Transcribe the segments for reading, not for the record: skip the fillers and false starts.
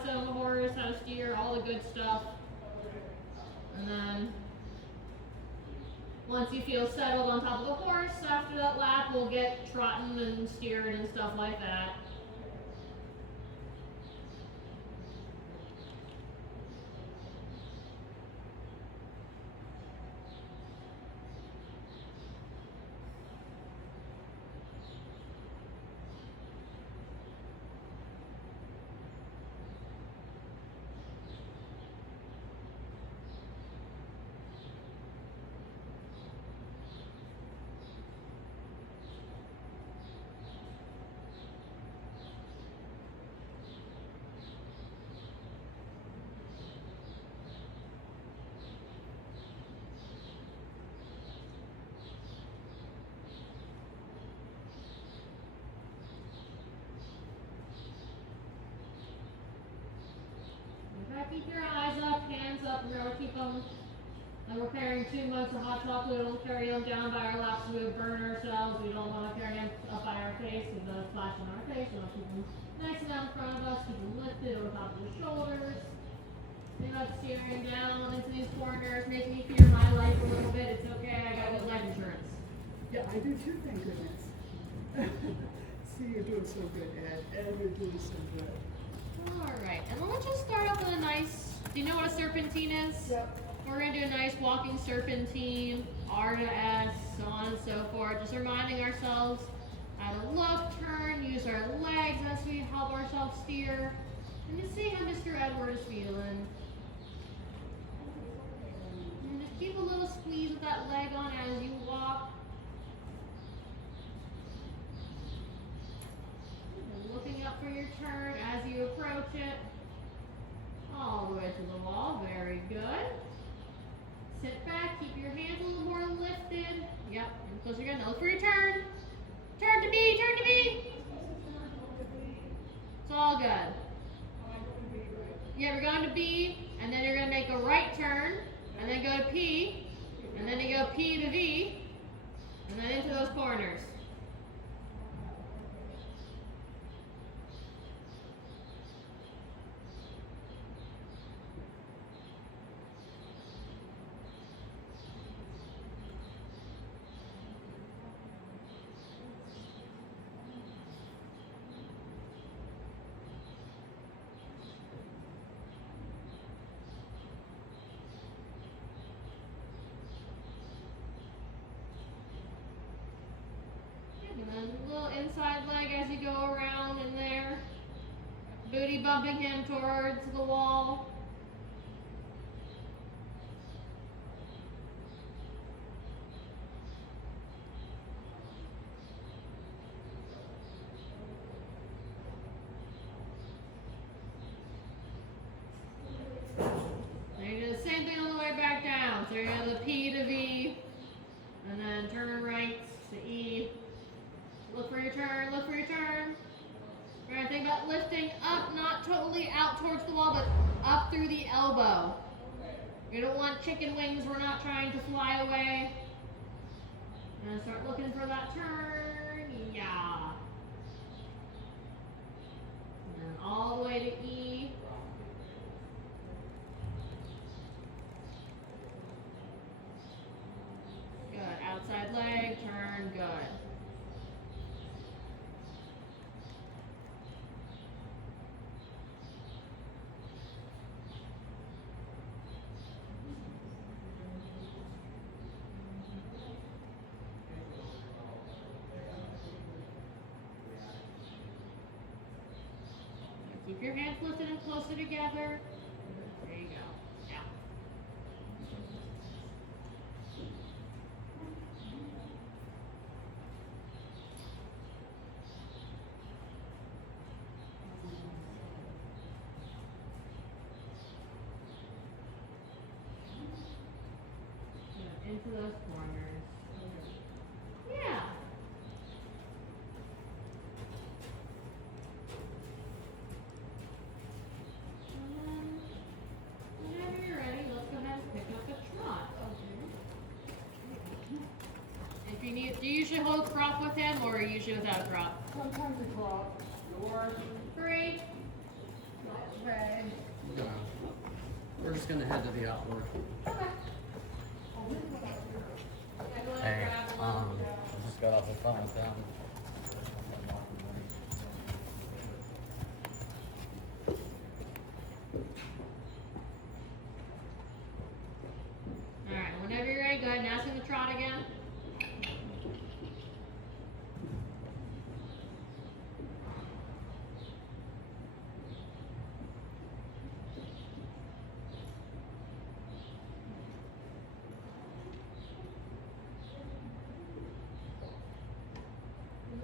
to sit on the horse, how to steer, all the good stuff. And then once you feel settled on top of the horse, after that lap, we'll get trotting and steering and stuff like that. Keep your eyes up, hands up, remember keep them, and we're carrying 2 mugs of hot chocolate, we don't carry them down by our laps, so we would burn ourselves, we don't want to carry them up by our face, because they'll splash on our face, so we'll keep them nice and out in front of us, keep them lifted over top of the shoulders, think about steering down into these corners, making me fear my life a little bit, it's okay, I got good life insurance. Yeah, I do too, thank goodness. See, you're doing so good, Ed. Ed, you're doing so good. Alright, and then let's just start off with a nice, do you know what a serpentine is? Yep. We're going to do a nice walking serpentine, R to S, so on and so forth. Just reminding ourselves how to look, turn, use our legs as we help ourselves steer. And just see how Mr. Edward is feeling. And just keep a little squeeze with that leg on as you walk. And looking up for your turn as you approach it. All the way to the wall, very good. Sit back, keep your hands a little more lifted. Yep, and close your gun. Now look for your turn. Turn to B, turn to B. It's all good. Yeah, we're going to B, and then you're going to make a right turn, and then go to P, and then you go P to V, and then into those corners. And then a little inside leg as you go around in there. Booty bumping him towards the wall. And you do the same thing on the way back down. So you're going to have the P to V, and then turn right to E. Look for your turn, look for your turn. We're going to think about lifting up, not totally out towards the wall, but up through the elbow. We don't want chicken wings, we're not trying to fly away. And start looking for that turn, yeah. And then all the way to E. Good, outside leg, turn, good. Keep your hands lifted and closer together. There you go. Yeah. Good. Into those corners. Yeah. Whenever you're ready, let's go ahead and pick up a trot. If you need, do you usually hold crop with him or usually without a crop? Sometimes we call it 4, 3, okay. gonna head to the outboard. Okay. Yeah, go ahead Hey, and grab one. I just got off the phone with them. Alright, whenever you're ready, go ahead and ask him to trot again.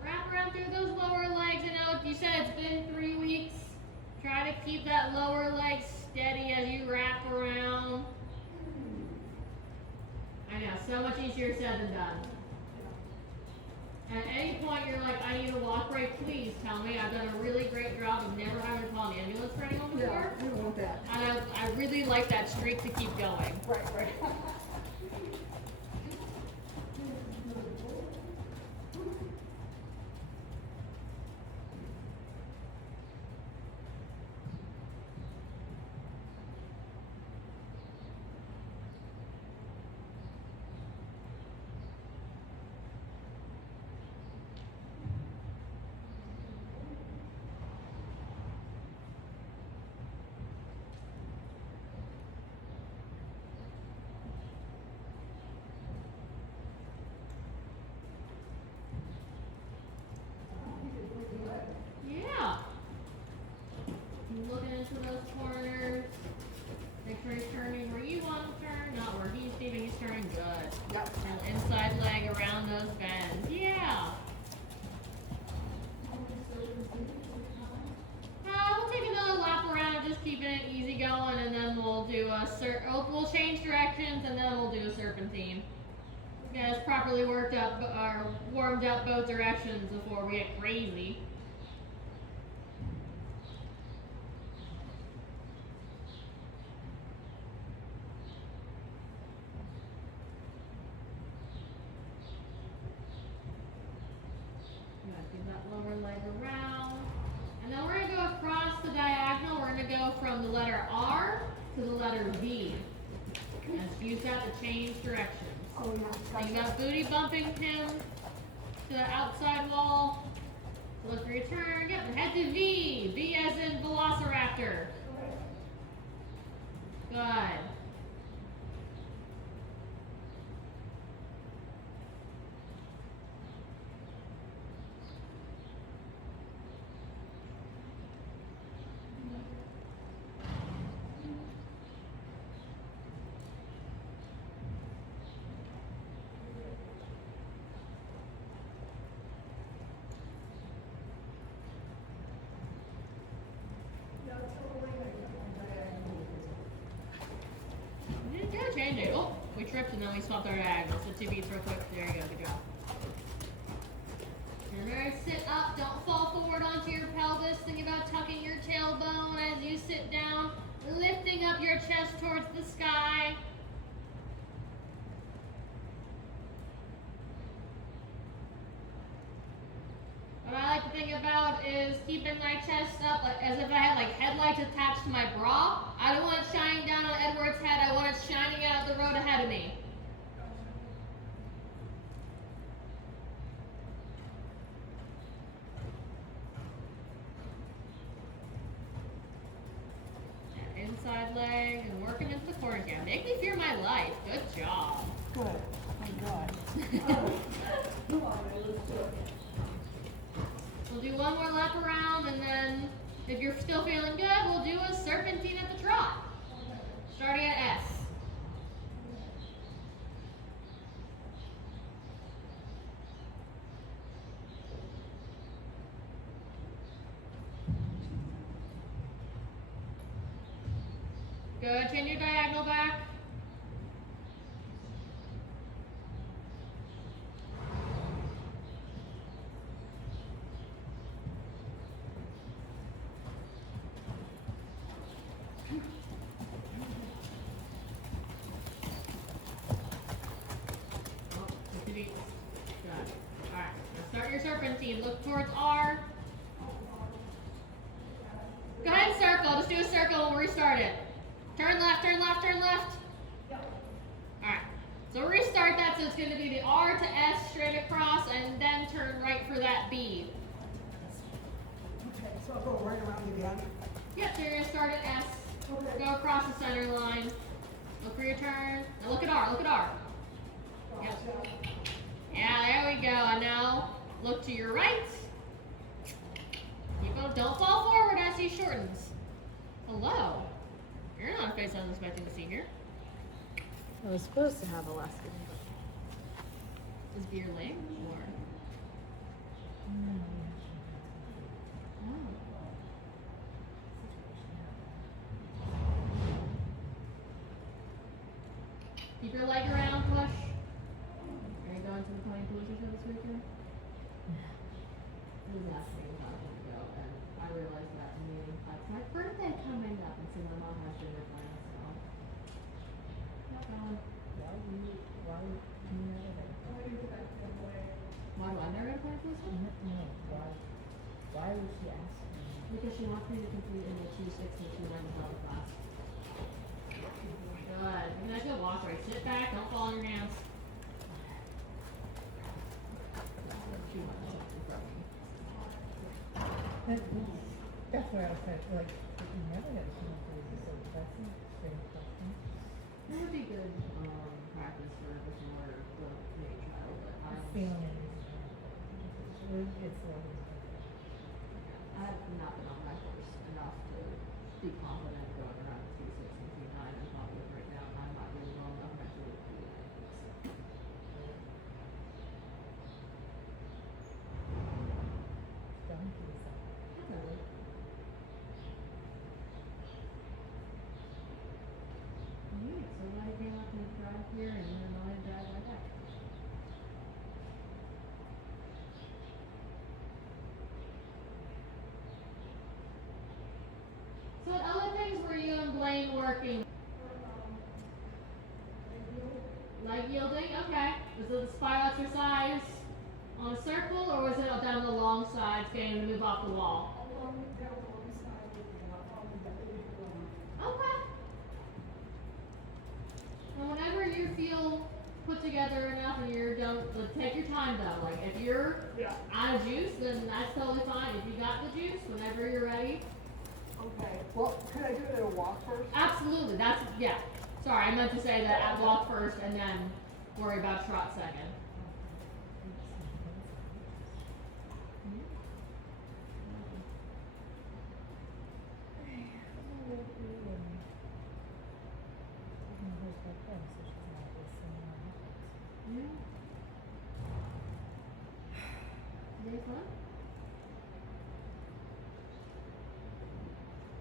Wrap around through those lower legs. I know you said it's been 3 weeks. Try to keep that lower leg steady as you wrap around. I know, so much easier said than done. At any point you're like, I need a walk break, please tell me. I've done a really great job of never having to call an ambulance for anyone Yeah, before. we don't want that. And I really like that streak to keep going. Right. Yeah. Looking into those corners. Make sure he's turning where you want to turn, not where he's leaving. He's turning good. Yep. And inside leg around those bends. Yeah. We'll take another lap around, just keeping it easy going, and then we'll do a we'll change directions, and then we'll do a serpentine. Get us properly worked up or warmed up both directions before we get crazy. Give that lower leg around. And then we're going to go across the diagonal. We're going to go from the letter R to the letter V. Let's use that to change directions. Oh, yeah. So you got booty bumping him to the outside wall. Look for your turn. Yep, head to V. V as in Velociraptor. Good. You didn't get a change it. Oh, we tripped and then we swapped our diagonals. So 2 beats real quick. There you go. Good job. And alright, sit up. Don't fall forward onto your pelvis. Think about tucking your tailbone as you sit down. Lifting up your chest towards the sky. What I like to think about is keeping my chest up like, as if I had like headlights attached to my bra. I don't want it shining down on Edward's head. I want it shining out the road ahead of me. And inside leg and working into the corners. Yeah, make me fear my life. Good job. Good. Thank God. Come on, let's do it. We'll do one more lap around, and then if you're still feeling good, we'll do a serpentine at the trot. Starting at S. Go ahead, turn your diagonal back. Good. Alright, now start your serpentine. Look towards R. Go ahead and circle. Just do a circle and we'll restart it. Turn left, turn left, turn left. Alright. So restart that, so it's going to be the R to S straight across, and then turn right for that B. Okay, so I'll go right around again. Yep, so you're going to start at S. Okay. Go across the center line. Look for your turn. Now look at R, look at R. Yep. Yeah, there we go. And now look to your right. Don't fall forward as he shortens. Hello. You're not a face I was expecting to see here. I was supposed to have Alaska. Is beer lame or? Oh. Keep your leg around, push. Are you going to the pony pusher show this weekend? I was asking about him to go, and I realized that in meeting. It's my birthday coming up, and so my mom has dinner plans, so. Not going. Why do you never Why do I never get a plan for this one? Why would she ask me? Because she wants me to complete in the 2 6 and 2 9 level class. Good. You guys go walk right. Sit back, don't fall on your hands. She wants something from me. That's where I was like, you never get a chance to do so. That's a strange question. That would be good practice for before the main trial, but I Feeling it. It's lovely. I've not been on my horse enough to be confident going around 2 6 and 2 9 and probably right now I'm not really well enough mentally to do that. Don't do so. Totally. Alright, so I came up and drive here and then I drive right back. So what other things were you and Blaine working? Leg yielding? Okay. Was it the spiral exercise on a circle or was it down the long sides getting to move off the wall? Okay. And whenever you feel put together enough and you're done, take your time though. Like if you're out of juice, then that's totally fine. If you got the juice, whenever you're ready. Okay, well, could I do it at a walk first? Absolutely. That's, yeah. Sorry, I meant to say that at walk first and then worry about trot second. Yeah. Very fun.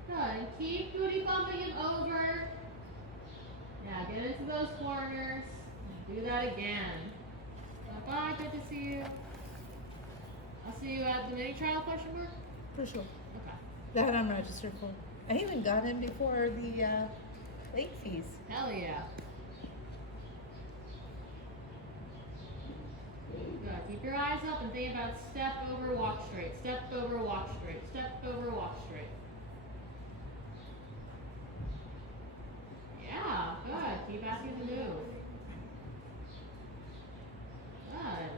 Good. And keep booty bumping him over. Yeah, get into those corners. Do that again. Bye-bye. Good to see you. I'll see you at the mini trial question mark? For sure. Okay. That I'm registered for. I even got in before the late fees. Hell yeah. Good. Keep your eyes up and think about step over, walk straight. Step over, walk straight. Step over, walk straight. Yeah, good. Keep asking to move. Good.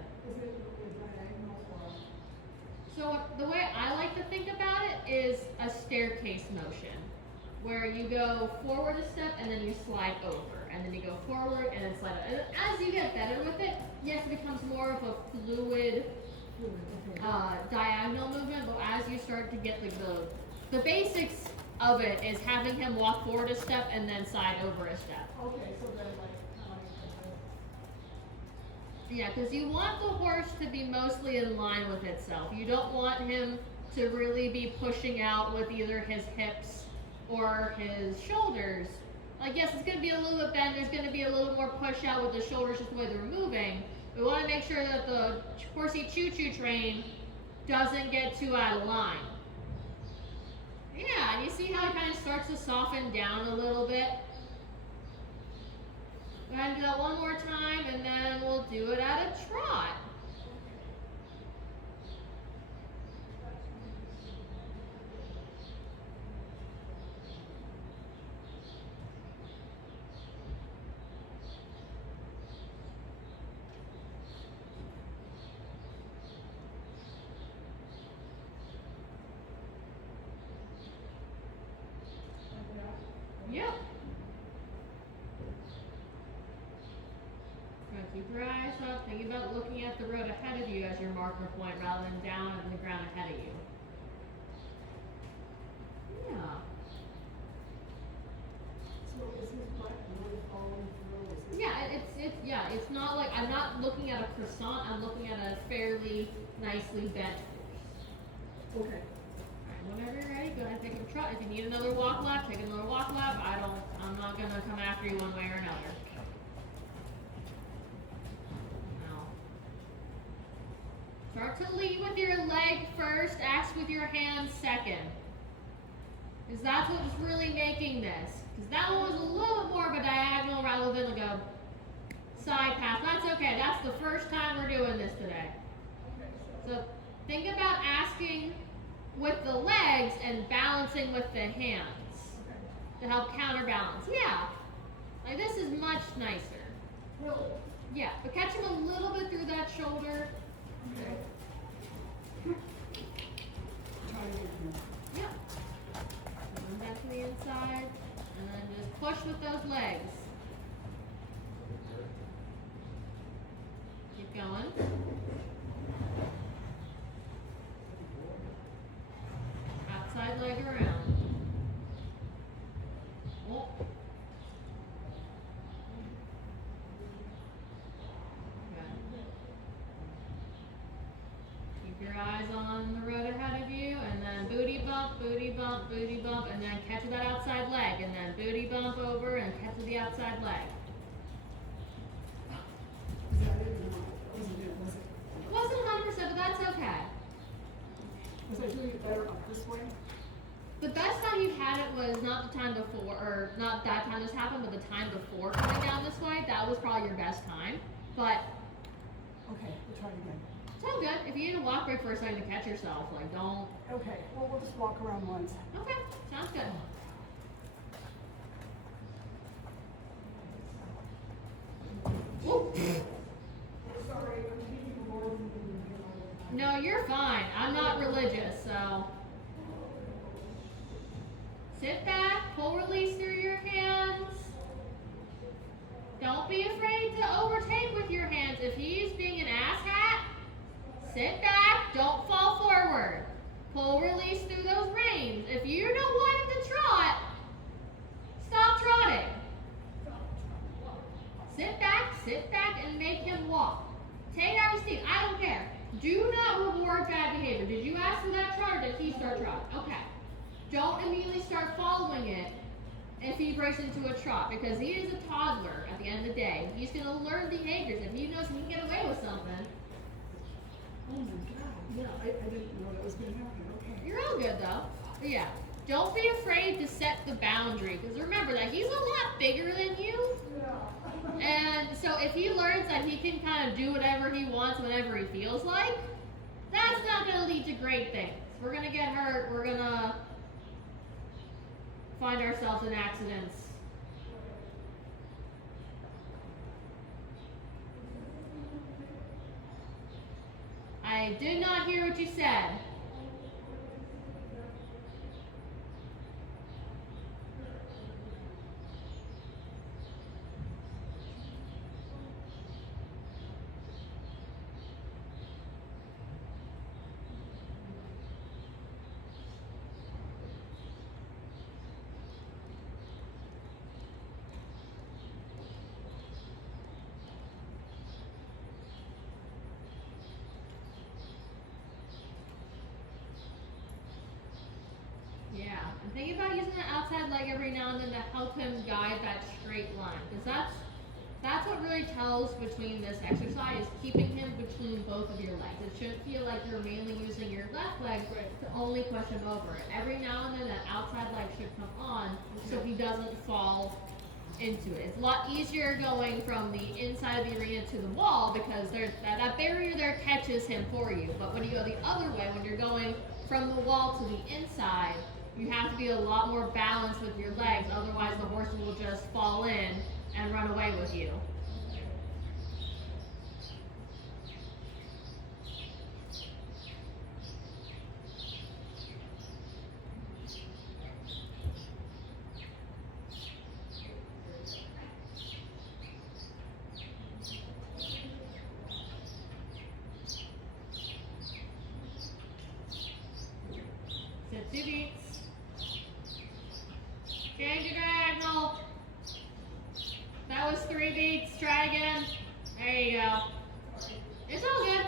So the way I like to think about it is a staircase motion, where you go forward a step and then you slide over, and then you go forward and then slide over. And as you get better with it, yes, it becomes more of a fluid diagonal movement. But as you start to get the basics of it is having him walk forward a step and then side over a step. Okay, so then like, Yeah, because you want the horse to be mostly in line with itself. You don't want him to really be pushing out with either his hips or his shoulders. Like, yes, it's going to be a little bit bent. There's going to be a little more push out with the shoulders just the way they're moving. We want to make sure that the horsey choo-choo train doesn't get too out of line. Yeah, and you see how it kind of starts to soften down a little bit? Go ahead and do that one more time, and then we'll do it at a trot. Yep. Try to keep your eyes up. Think about looking at the road ahead of you as your marker point rather than down on the ground ahead of you. Yeah. So is his butt really falling through? Is it? Yeah, it's not like, I'm not looking at a croissant, I'm looking at a fairly nicely bent horse. Okay. Alright, whenever you're ready, go ahead and take a trot. If you need another walk lap, take another walk lap. I'm not gonna come after you one way or another. Now, start to lead with your leg first, ask with your hands second. Because that's what was really making this. Because that one was a little bit more of a diagonal rather than like a side path. That's okay, that's the first time we're doing this today. So think about asking with the legs and balancing with the hands to help counterbalance. Yeah, like this is much nicer. Really? Yeah, but catch him a little bit through that shoulder. Okay. Try to get him. Yep. And then back to the inside, and then just push with those legs. Keep going. Outside leg around. Oh. Good. Keep your eyes on the road ahead of you, and then booty bump, booty bump, booty bump, and then catch with that outside leg, and then booty bump over and catch with the outside leg. Is that it or not? Wasn't it? Was it? It wasn't 100%, but that's okay. Was I doing it better up this way? The best time you had it was not the time before, or not that time this happened, but the time before coming down this way. That was probably your best time. But Okay, we'll try it again. it's all good. If you need to walk break for a second to catch yourself, like don't. Okay, well, we'll just walk around once. Okay, sounds good. Sorry, I'm taking more than you. No, you're fine. I'm not religious, so. Sit back, pull release through your hands. Don't be afraid to overtake with your hands. If he's being an asshat, sit back, don't fall forward. Pull release through those reins. If you don't want him to trot, stop trotting. Sit back and make him walk. Take out his teeth, I don't care. Do not reward bad behavior. Did you ask for that trot or did he start trot? Okay. Don't immediately start following it if he breaks into a trot, because he is a toddler at the end of the day. He's going to learn behaviors. If he knows he can get away with something, Oh my God, yeah, I didn't know that was gonna happen, okay. you're all good though. But yeah, don't be afraid to set the boundary, because remember that he's a lot bigger than you. Yeah. And so if he learns that he can kind of do whatever he wants whenever he feels like, that's not going to lead to great things. We're going to get hurt. We're going to find ourselves in accidents. I did not hear what you said. Yeah, and think about using the outside leg every now and then to help him guide that straight line, because that's what really tells between this exercise, is keeping him between both of your legs. It shouldn't feel like you're mainly using your left leg to only push him over it. Every now and then that outside leg should come on so he doesn't fall into it. It's a lot easier going from the inside of the arena to the wall because there's that barrier there catches him for you. But when you go the other way, when you're going from the wall to the inside, you have to be a lot more balanced with your legs, otherwise the horses will just fall in and run away with you. 3 beats. Try again. There you go. It's all good.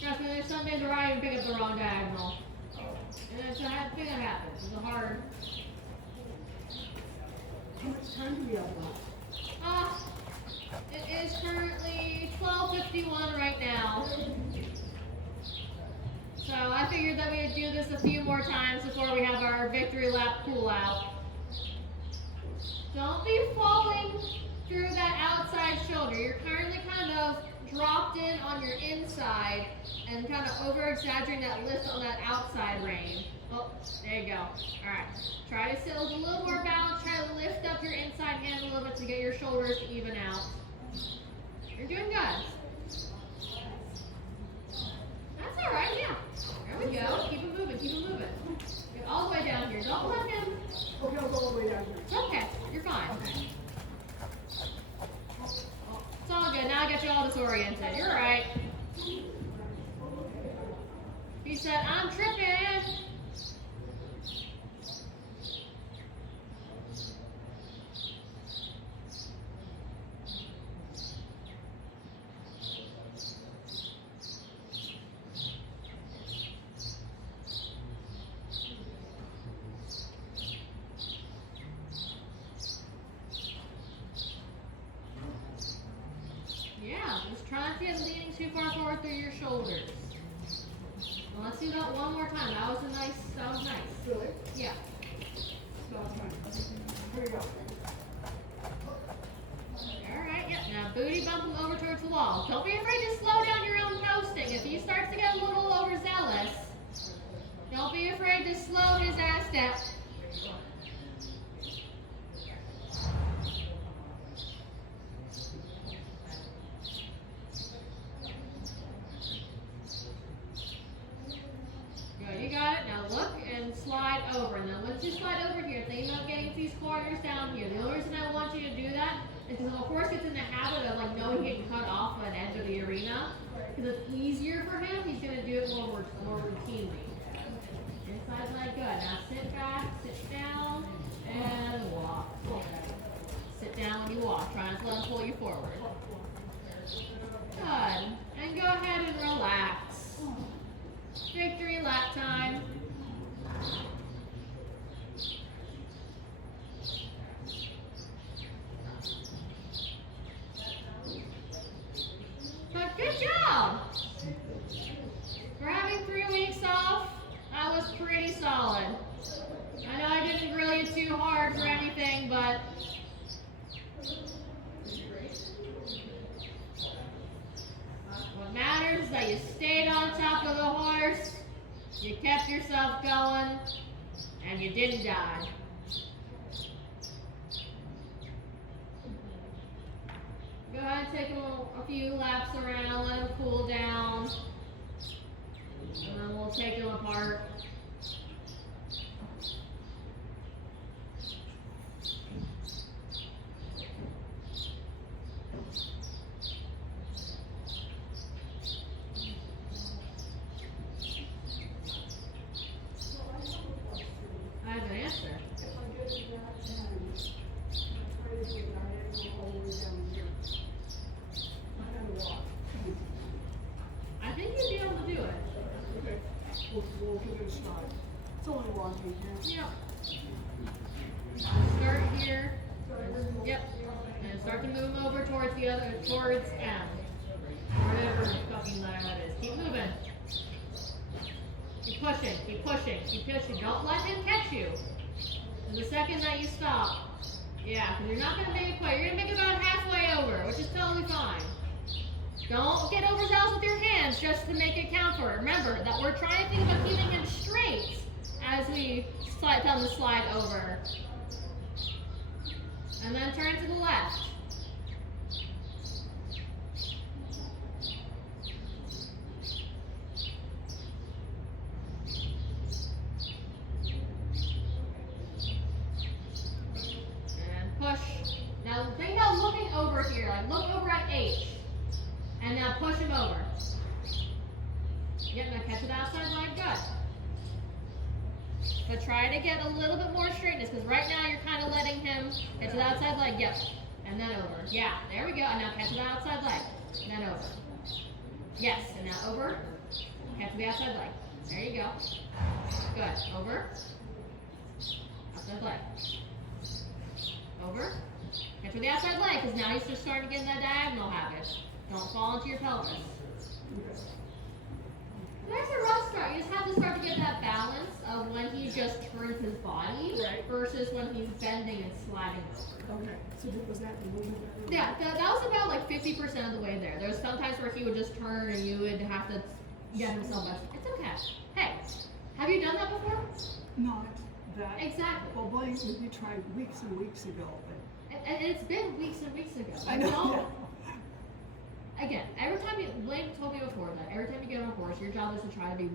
Trust me, there's some days where I even pick up the wrong diagonal. And it's a thing that happens. It's a hard. How much time do we have left? It is currently 12:51 right now. So I figured that we would do this a few more times before we have our victory lap cool out. Don't be falling through that outside shoulder. You're currently kind of dropped in on your inside and kind of over exaggerating that lift on that outside rein. Oh, there you go. Alright. Try to sit with a little more balance. Try to lift up your inside hand a little bit to get your shoulders to even out. You're doing good. That's alright, yeah. There we go. Keep it moving, keep it moving. Get all the way down here. Don't let him. Okay, I'll go all the way down here. It's okay. You're fine. Okay. It's all good. Now I got you all disoriented. You're alright. He said, I'm tripping. Yeah, just try not to get leaning too far forward through your shoulders. Well, let's do that one more time. That was nice. Really? Yeah. No, it's fine. Here we go. Alright, yep. Now booty bump him over towards the wall. Don't be afraid to slow down your own coasting. If he starts to get a little overzealous, don't be afraid to slow his ass down. Good, you got it. Now look and slide over. And then once you slide over here, think about getting these corners down here. The only reason I want you to do that is because the horse gets in the habit of like knowing he can cut off an edge of the arena. Because it's easier for him, he's going to do it more routinely. Inside leg, good. Now sit back, sit down, and walk. Sit down when you walk. Try not to let him pull you forward. Good. And go ahead and relax. Victory lap time. But good job. For having 3 weeks off, that was pretty solid. I know I didn't grill you too hard for anything, but what matters is that you stayed on top of the horse, you kept yourself going, and you didn't die. Go ahead and take a few laps around, let him cool down, and then we'll take him apart. I have an answer. If I get to that time, try to do it all the way down here. I gotta walk. I think you'd be able to do it. Okay. We'll give it a shot. It's only walking, yeah. Yep. Start here. Yep. And start to move over towards towards M. Whatever fucking letter that is. Keep moving. Keep pushing, keep pushing, keep pushing. Don't let him catch you. And the second that you stop, yeah, because you're not going to make it quite. You're going to make it about halfway over, which is totally fine. Don't get overzealous with your hands just to make it count for it. Remember that we're trying to think about keeping him straight as we tell him to slide over. And then turn to the left. And push. Now think about looking over here. Like look over at H. And now push him over. Yep, now catch it outside leg, good. But try to get a little bit more straightness, because right now you're kind of letting him get to the outside leg, yep. And then over. Yeah, there we go. And now catch the outside leg. And then over. Yes, and now over. Catch the outside leg. There you go. Good. Over. Outside leg. Over. Catch with the outside leg, because now you're just starting to get in that diagonal habit. Don't fall into your pelvis. Okay. There's a rough start. You just have to start to get that balance of when he just turns his body Right. versus when he's bending and sliding over. Okay, so was that the movement? Yeah, that was about like 50% of the way there. There's sometimes where he would just turn and you would have to get himself up. It's okay. Hey, have you done that before? Not that. Exactly. Well, Blaine, we tried weeks and weeks ago, but And it's been weeks and weeks ago. I know. Don't- Again, every time you, Blake told me before that every time you get on a horse, your job is to try to be 1%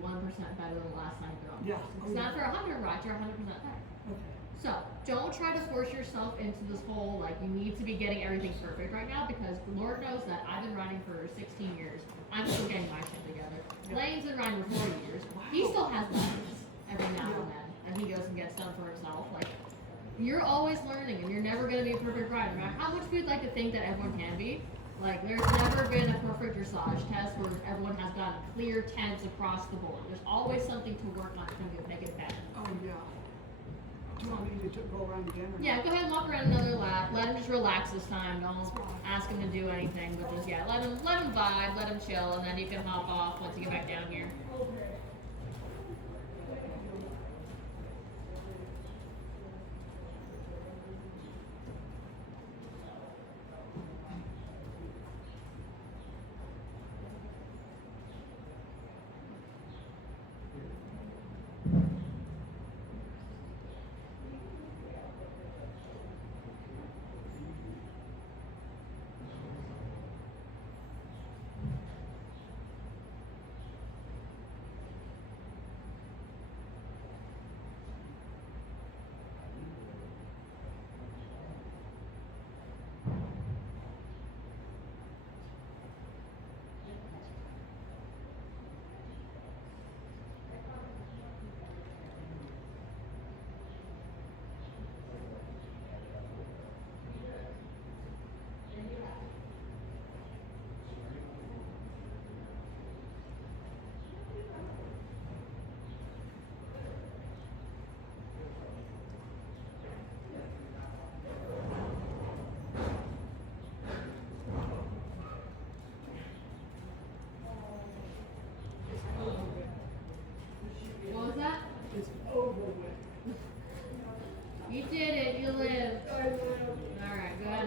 better than the last time you're on a Yeah. horse. It's not for 100 rides, you're 100% better. Okay. So, don't try to force yourself into this whole, like, you need to be getting everything perfect right now, because Lord knows that I've been riding for 16 years. I'm still getting my shit together. Yeah. Blaine's been riding for 40 years. He Wow. still has lessons every now and then, and he goes and gets them for himself. Like, you're always learning, and you're never going to be a perfect rider. No matter how much we'd like to think that everyone can be, like, there's never been a perfect dressage test where everyone has gotten clear 10s across the board. There's always something to work on to make it better. Oh, yeah. Do you want me to go around again? Or Yeah, go ahead and walk around another lap. Let him just relax this time. Don't ask him to do anything, but just, yeah, let him vibe, let him chill, and then you can hop off once you get back down here.